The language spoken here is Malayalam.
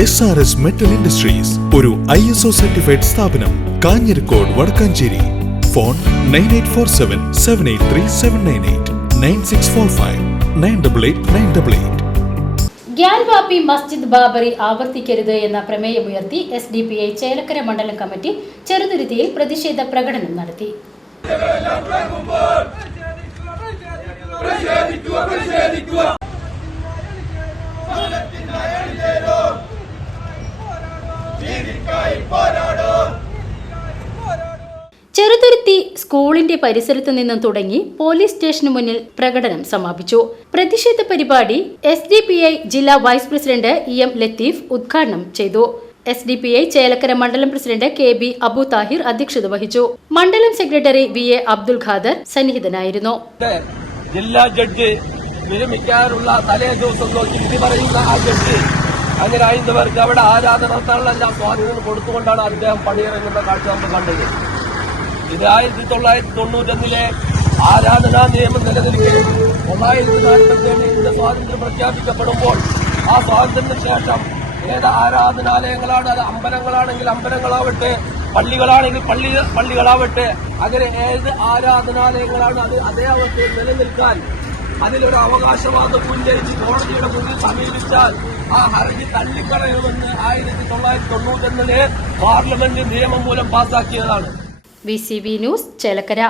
S R S metal industries ഒരു ഐ എസ് ഒ സർട്ടിഫൈഡ് സ്ഥാപനം Kanhirakode Vadakkanchery. Phone nine eight four seven seven eight three seven nine eight nine six four five nine double eight nine double eight Gyanvapi Masjid Babri ആവർത്തിക്കരുത് എന്ന പ്രമേയമുയർത്തി S D P I Chelakkara മണ്ഡലം കമ്മിറ്റി ചെറുതുരുത്തിയിൽ പ്രതിഷേധ പ്രകടനം നടത്തി. ചെറുതുരുത്തി സ്കൂളിന്റെ പരിസരത്ത് നിന്നും തുടങ്ങി പോലീസ് സ്റ്റേഷന് മുന്നിൽ പ്രകടനം സമാപിച്ചു. പ്രതിഷേധ പരിപാടി എസ് ഡി പി ഐ ജില്ലാ vice president E M Latheef ഉദ്ഘാടനം ചെയ്തു. S D P I Chelakkara മണ്ഡലം president K B Abu Thahir അധ്യക്ഷത വഹിച്ചു. മണ്ഡലം secretary V A Abdul Khader സന്നിഹിതനായിരുന്നു. ജില്ലാ ജഡ്ജി വിരമിക്കാറുള്ള തലേ ദിവസം നോക്കി പറയുന്ന ആ ജഡ്ജി അങ്ങനെ അയിന്നവർക്ക് അവിടെ ആരാധന നടത്താനുള്ള സ്വാധീനം കൊടുത്തുകൊണ്ടാണ് അദ്ദേഹം പണിയിറങ്ങുന്ന കാഴ്ച നമ്മൾ കണ്ടത്. ഇത് ആയിരത്തി തൊള്ളായിരത്തി തൊണ്ണൂറ്റൊന്നിലെ ആരാധനാ നിയമം നിലനിൽക്കുകയും തൊള്ളായിരത്തി നാൽപ്പത്തി ഏഴ് ഇന്ത്യ സ്വാതന്ത്ര്യം പ്രഖ്യാപിക്കപ്പെടുമ്പോൾ ആ സ്വാതന്ത്ര്യത്തിന് ശേഷം ഏത് ആരാധനാലയങ്ങളാണ്? അത് അമ്പലങ്ങളാണെങ്കിൽ അമ്പലങ്ങളാവട്ടെ പള്ളികളാണെങ്കിൽ പള്ളി പള്ളികളാവട്ടെ അങ്ങനെ ഏത് ആരാധനാലയങ്ങളാണ് അത് അതേ അവസ്ഥയിൽ നിലനിൽക്കാൻ അതിലൊരു അവകാശവാദം ഉന്നയിച്ച് കോടതിയുടെ മുന്നിൽ സമീപിച്ചാൽ ആ ഹർജി തള്ളിക്കളയുമെന്ന് ആയിരത്തി തൊള്ളായിരത്തി തൊണ്ണൂറ്റൊന്നിലെ പാർലമെന്റ് നിയമം മൂലം പാസാക്കിയതാണ്. V B news Chelakkara.